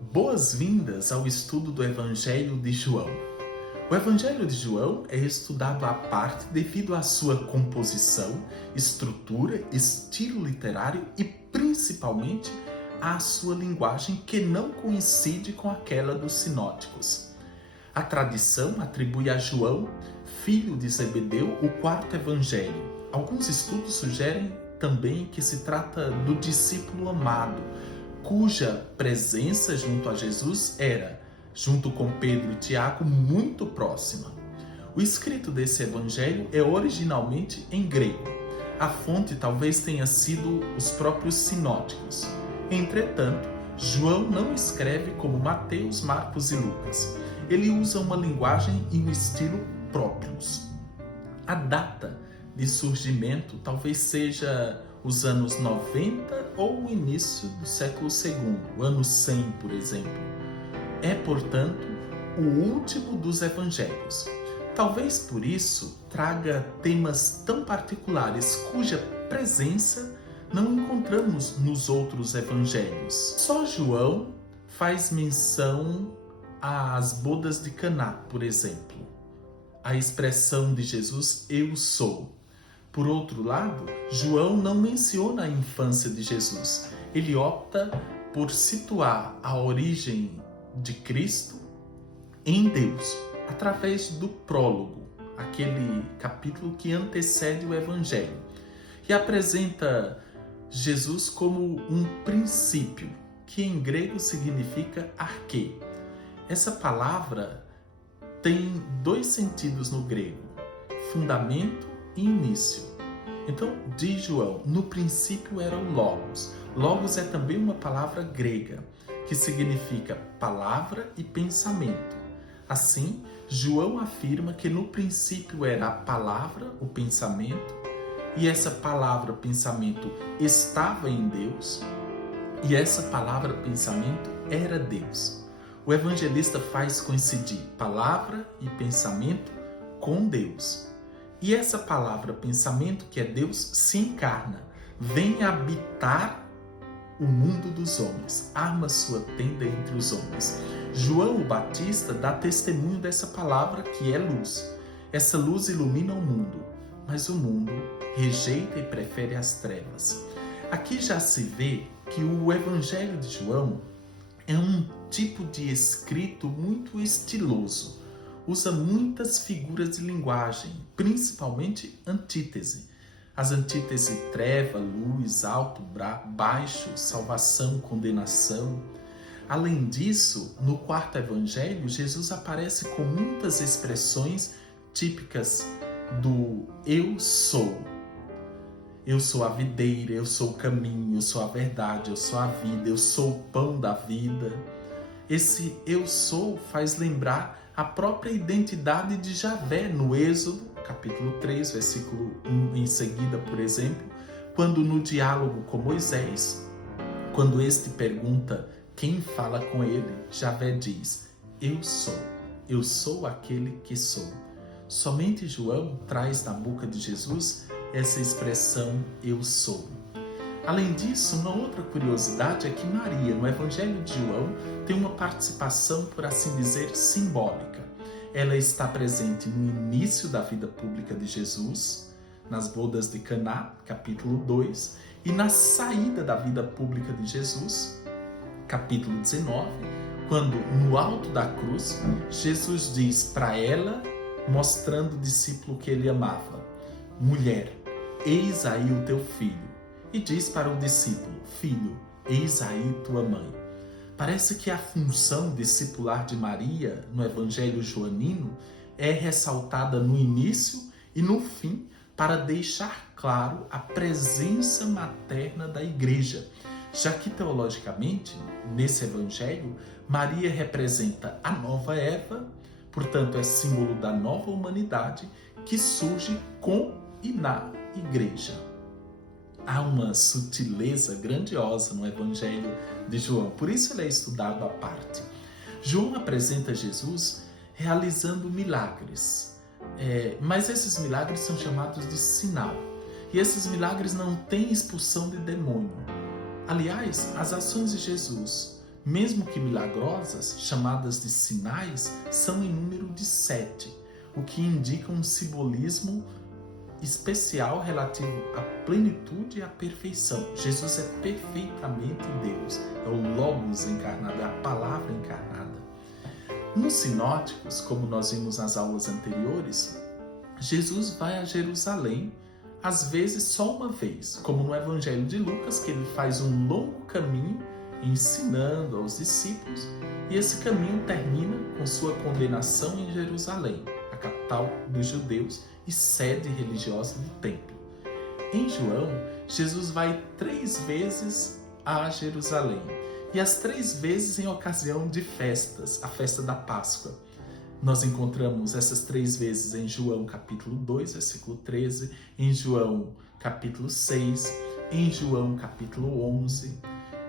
Boas-vindas ao estudo do Evangelho de João. O Evangelho de João é estudado à parte devido à sua composição, estrutura, estilo literário e principalmente à sua linguagem que não coincide com aquela dos sinóticos. A tradição atribui a João, filho de Zebedeu, o quarto evangelho. Alguns estudos sugerem também que se trata do discípulo amado, cuja presença junto a Jesus era, junto com Pedro e Tiago, muito próxima. O escrito desse evangelho é originalmente em grego. A fonte talvez tenha sido os próprios sinóticos. Entretanto, João não escreve como Mateus, Marcos e Lucas. Ele usa uma linguagem e um estilo próprios. A data de surgimento talvez seja os anos 90 ou o início do século II, o ano 100, por exemplo. É, portanto, o último dos evangelhos. Talvez por isso traga temas tão particulares cuja presença não encontramos nos outros evangelhos. Só João faz menção às bodas de Caná, por exemplo. A expressão de Jesus, eu sou. Por outro lado, João não menciona a infância de Jesus. Ele opta por situar a origem de Cristo em Deus, através do prólogo, aquele capítulo que antecede o Evangelho, e apresenta Jesus como um princípio, que em grego significa arquê. Essa palavra tem dois sentidos no grego, fundamento e início. Então, diz João, no princípio era o Logos. Logos é também uma palavra grega, que significa palavra e pensamento. Assim, João afirma que no princípio era a palavra, o pensamento, e essa palavra, pensamento, estava em Deus, e essa palavra, pensamento, era Deus. O evangelista faz coincidir palavra e pensamento com Deus. E essa palavra, pensamento, que é Deus, se encarna, vem habitar o mundo dos homens, arma sua tenda entre os homens. João o Batista dá testemunho dessa palavra que é luz. Essa luz ilumina o mundo, mas o mundo rejeita e prefere as trevas. Aqui já se vê que o Evangelho de João é um tipo de escrito muito estiloso. Usa muitas figuras de linguagem, principalmente antítese. As antíteses treva, luz, alto, baixo, salvação, condenação. Além disso, no quarto evangelho, Jesus aparece com muitas expressões típicas do eu sou. Eu sou a videira, eu sou o caminho, eu sou a verdade, eu sou a vida, eu sou o pão da vida. Esse eu sou faz lembrar a própria identidade de Javé no Êxodo, capítulo 3, versículo 1 em seguida, por exemplo, quando no diálogo com Moisés, quando este pergunta quem fala com ele, Javé diz, eu sou aquele que sou. Somente João traz na boca de Jesus essa expressão eu sou. Além disso, uma outra curiosidade é que Maria, no Evangelho de João, tem uma participação, por assim dizer, simbólica. Ela está presente no início da vida pública de Jesus, nas bodas de Caná, capítulo 2, e na saída da vida pública de Jesus, capítulo 19, quando, no alto da cruz, Jesus diz para ela, mostrando o discípulo que ele amava, mulher, eis aí o teu filho. E diz para o discípulo, filho, eis aí tua mãe. Parece que a função discipular de Maria no Evangelho joanino é ressaltada no início e no fim para deixar claro a presença materna da igreja, já que teologicamente, nesse Evangelho, Maria representa a nova Eva, portanto é símbolo da nova humanidade que surge com e na igreja. Há uma sutileza grandiosa no Evangelho de João, por isso ele é estudado à parte. João apresenta Jesus realizando milagres, mas esses milagres são chamados de sinal. E esses milagres não têm expulsão de demônio. Aliás, as ações de Jesus mesmo que milagrosas, chamadas de sinais, são em número de 7, o que indica um simbolismo especial relativo à plenitude e à perfeição. Jesus é perfeitamente Deus, é o Logos encarnado, é a palavra encarnada. Nos sinóticos, como nós vimos nas aulas anteriores, Jesus vai a Jerusalém, às vezes só uma vez, como no Evangelho de Lucas, que ele faz um longo caminho ensinando aos discípulos, e esse caminho termina com sua condenação em Jerusalém, a capital dos judeus e sede religiosa do templo. Em João, Jesus vai 3 vezes a Jerusalém, e as 3 vezes em ocasião de festas, a festa da Páscoa. Nós encontramos essas 3 vezes em João capítulo 2, versículo 13, em João capítulo 6, em João capítulo 11.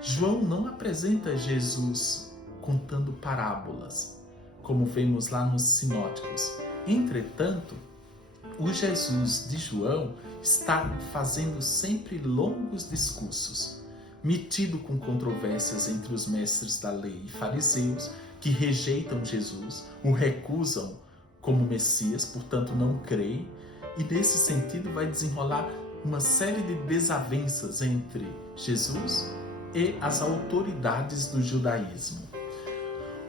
João não apresenta Jesus contando parábolas, como vemos lá nos sinóticos. Entretanto, o Jesus de João está fazendo sempre longos discursos, metido com controvérsias entre os mestres da lei e fariseus, que rejeitam Jesus, o recusam como Messias, portanto não creem, e nesse sentido vai desenrolar uma série de desavenças entre Jesus e as autoridades do judaísmo.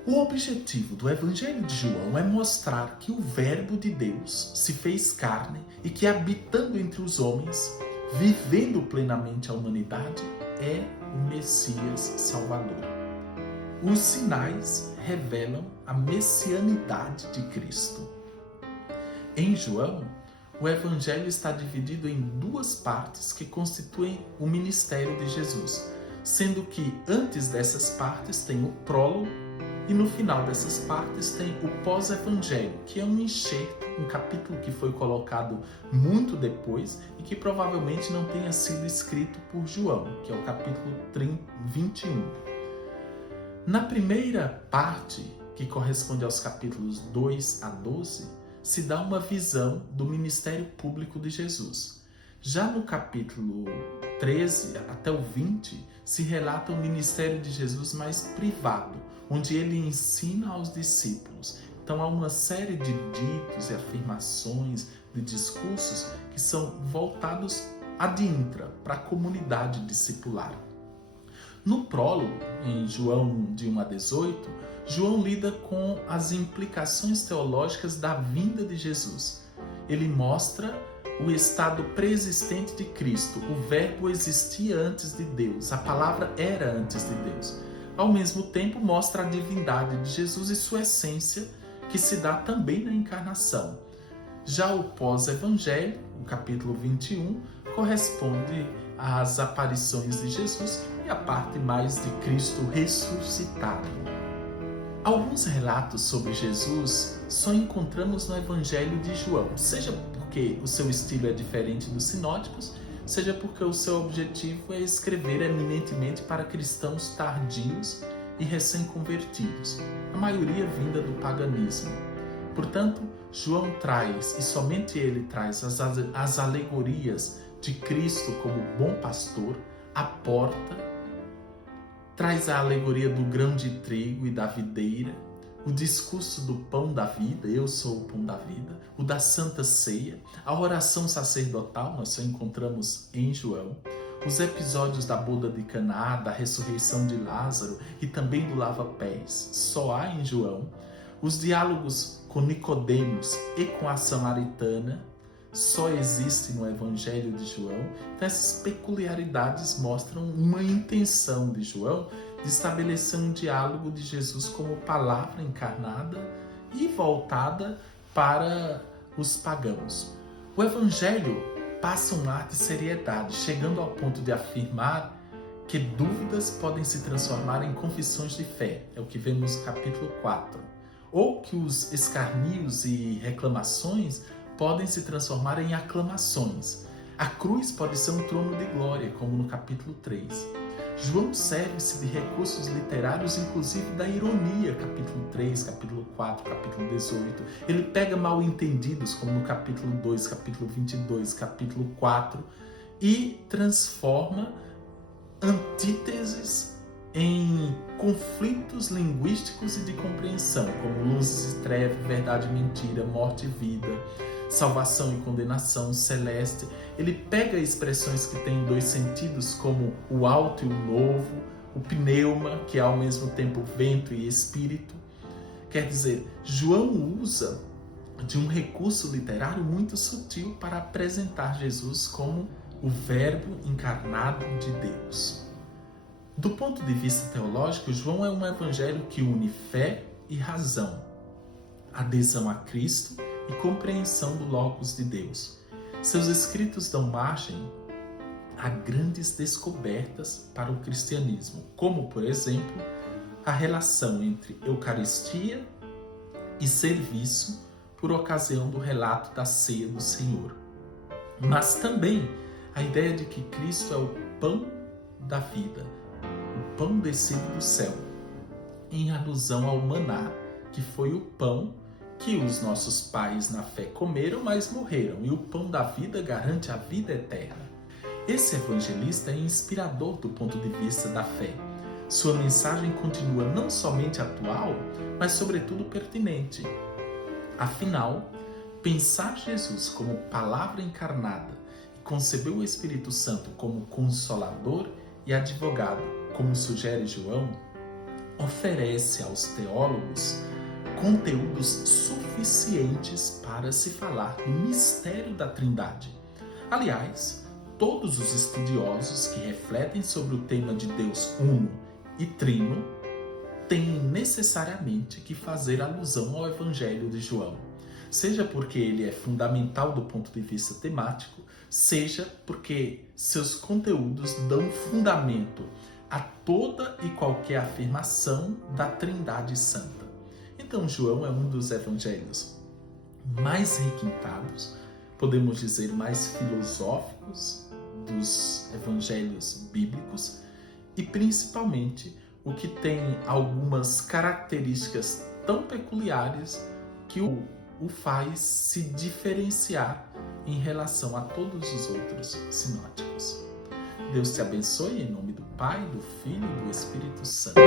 O objetivo do Evangelho de João é mostrar que o Verbo de Deus se fez carne e que, habitando entre os homens, vivendo plenamente a humanidade, é o Messias Salvador. Os sinais revelam a messianidade de Cristo. Em João, o Evangelho está dividido em 2 partes que constituem o ministério de Jesus, sendo que antes dessas partes tem o prólogo e no final dessas partes tem o pós-evangelho, que é um enxerto, um capítulo que foi colocado muito depois e que provavelmente não tenha sido escrito por João, que é o capítulo 21. Na primeira parte, que corresponde aos capítulos 2 a 12, se dá uma visão do ministério público de Jesus. Já no capítulo 13 até o 20, se relata o ministério de Jesus mais privado, onde ele ensina aos discípulos. Então há uma série de ditos e afirmações, de discursos que são voltados ad intra, para a comunidade discipular. No prólogo, em João de 1 a 18, João lida com as implicações teológicas da vinda de Jesus. Ele mostra o estado preexistente de Cristo. O Verbo existia antes de Deus, a palavra era antes de Deus. Ao mesmo tempo, mostra a divindade de Jesus e sua essência, que se dá também na encarnação. Já o pós-evangelho, o capítulo 21, corresponde às aparições de Jesus e a parte mais de Cristo ressuscitado. Alguns relatos sobre Jesus só encontramos no Evangelho de João, seja porque o seu estilo é diferente dos sinóticos, seja porque o seu objetivo é escrever eminentemente para cristãos tardios e recém-convertidos, a maioria vinda do paganismo. Portanto, João traz, e somente ele traz, as alegorias de Cristo como bom pastor, a porta, traz a alegoria do grão de trigo e da videira, o discurso do pão da vida, eu sou o pão da vida, o da Santa Ceia, a oração sacerdotal, nós só encontramos em João, os episódios da boda de Caná, da ressurreição de Lázaro e também do lava-pés, só há em João, os diálogos com Nicodemos e com a samaritana, só existe no Evangelho de João. Então essas peculiaridades mostram uma intenção de João de estabelecer um diálogo de Jesus como palavra encarnada e voltada para os pagãos. O Evangelho passa um ar de seriedade, chegando ao ponto de afirmar que dúvidas podem se transformar em confissões de fé, é o que vemos no capítulo 4, ou que os escarnios e reclamações podem se transformar em aclamações. A cruz pode ser um trono de glória, como no capítulo 3. João serve-se de recursos literários, inclusive da ironia, capítulo 3, capítulo 4, capítulo 18. Ele pega mal-entendidos, como no capítulo 2, capítulo 22, capítulo 4, e transforma antíteses em conflitos linguísticos e de compreensão, como luzes e trevas, verdade e mentira, morte e vida, salvação e condenação, celeste. Ele pega expressões que têm dois sentidos, como o alto e o novo, o pneuma, que é ao mesmo tempo vento e espírito. Quer dizer, João usa de um recurso literário muito sutil para apresentar Jesus como o Verbo encarnado de Deus. Do ponto de vista teológico, João é um evangelho que une fé e razão, adesão a Cristo e compreensão do Logos de Deus. Seus escritos dão margem a grandes descobertas para o cristianismo, como, por exemplo, a relação entre Eucaristia e serviço por ocasião do relato da ceia do Senhor. Mas também a ideia de que Cristo é o pão da vida, o pão descido do céu, em alusão ao maná, que foi o pão que os nossos pais na fé comeram, mas morreram, e o pão da vida garante a vida eterna. Esse evangelista é inspirador do ponto de vista da fé. Sua mensagem continua não somente atual, mas sobretudo pertinente. Afinal, pensar Jesus como palavra encarnada e conceber o Espírito Santo como consolador e advogado, como sugere João, oferece aos teólogos conteúdos suficientes para se falar do mistério da Trindade. Aliás, todos os estudiosos que refletem sobre o tema de Deus uno e trino têm necessariamente que fazer alusão ao Evangelho de João, seja porque ele é fundamental do ponto de vista temático, seja porque seus conteúdos dão fundamento a toda e qualquer afirmação da Trindade Santa. Então, João é um dos evangelhos mais requintados, podemos dizer mais filosóficos dos evangelhos bíblicos e principalmente o que tem algumas características tão peculiares que o faz se diferenciar em relação a todos os outros sinóticos. Deus te abençoe em nome do Pai, do Filho e do Espírito Santo.